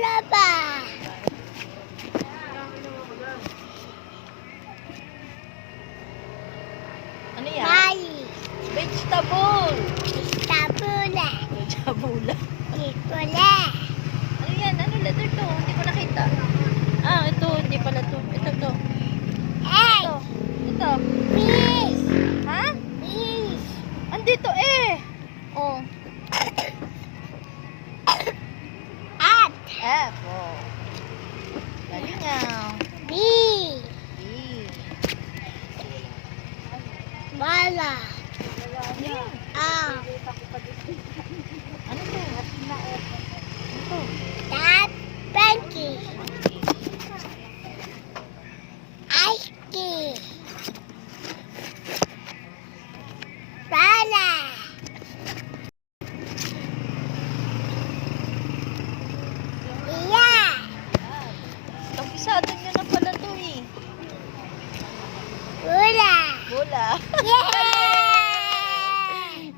Alaba. Ano yan? Mais. Vegetable. Tabula. Vegetable. Tikula. Ano yan? Ano letter to? Hindi ko nakita. Ah, ito. Hindi pala to. Ito. Egg. Ito. Fish. Ha? Fish. Andito eh. Oh. At. F. Oh. Galing nga. B. B. Bala. Ano yan? Ah. Ano to? Ano to? That. Benky. Ice cream.